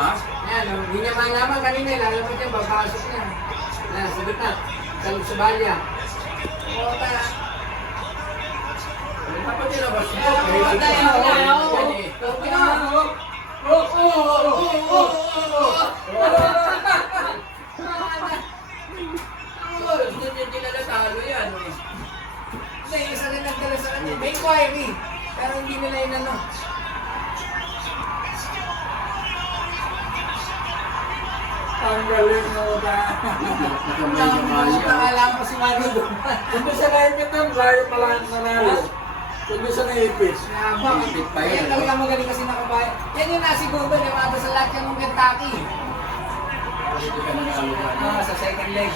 ba? Yan, hindi niya malaman kanina, lalabas niya, babasok niya. Yan, sagot na. Sa balya. Oo, tara. Dapat nilabas mo. Hindi na natalo yan. Hindi, isa rin nagdala sa kanya. May inquiry. Pero hindi nila inano. Ang galing mo ba? Alam ko si Mario doon. Kung doon sa naipit nun, layo pala ang nanalo. Kung doon sa naipit. Nabang. Yan talaga magaling kasi nakabayan. Yan yung nasigundo, limata sa lahat yan ng Kentucky. Hindi ka nanalo ba? Sa second leg.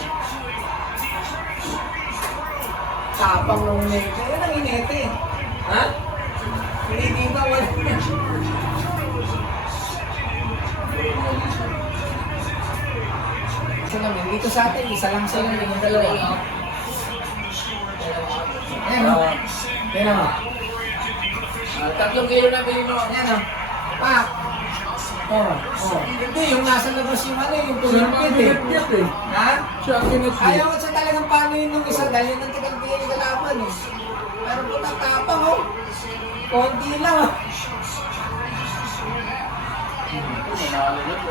Tapang nung leg. Yan ang inete. Ha? Hindi ba wala? Ito naman, dito sa atin, isa lang sila yung dalawa. Ayan o. Ayan o. 3 kilo na bilhin mo. Ayan o. Pak! Hindi, yung nasa labas yung ano, yung tulipid eh. Ha? Siya ang kinatid. Ayaw ko sa talagang paano yun nung isa dahil yun ang tagal-bigay ng kalaban eh. Pero po tatapang oh. Konti lang oh.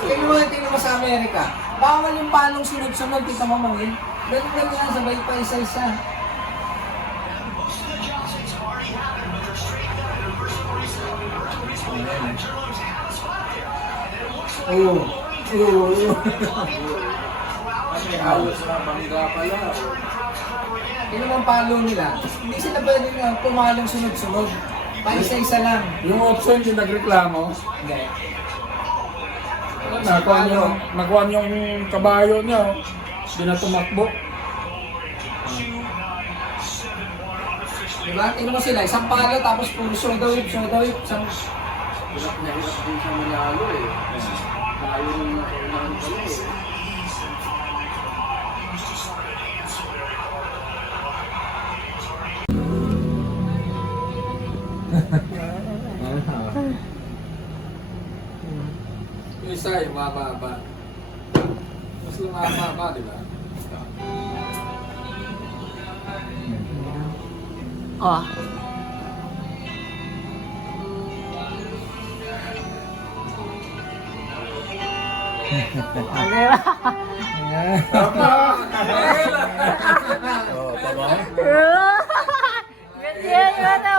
Tingnan mo sa Amerika. Bawal yung palong sunod-sunod, kita mo mangin. Ganun lang sabay pa isa-isa. Oo. May halos na bangga pala. Yun ang palo nila. Hindi sila pwede nga pumalong sunod-sunod. Pa-isa-isa lang. Yung option yung nagreklamo, Hindi. nakuha yung kabayo niya, hindi na tumakbo. Diba? Tingnan mo sila, isang palo tapos puro shoulder whip. Isang... Hirap na hirap din siya manalo eh. Tayo nung nakaunahan pala eh. Yung isa yung mababa. Mas lumababa, di ba? Oh. Ano ba? Tama! Oo, tama. Ganyan yun ano.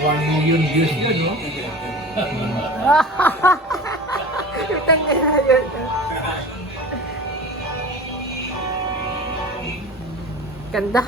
$1 million views yun, no? Yung tanggal na yun. Ganda.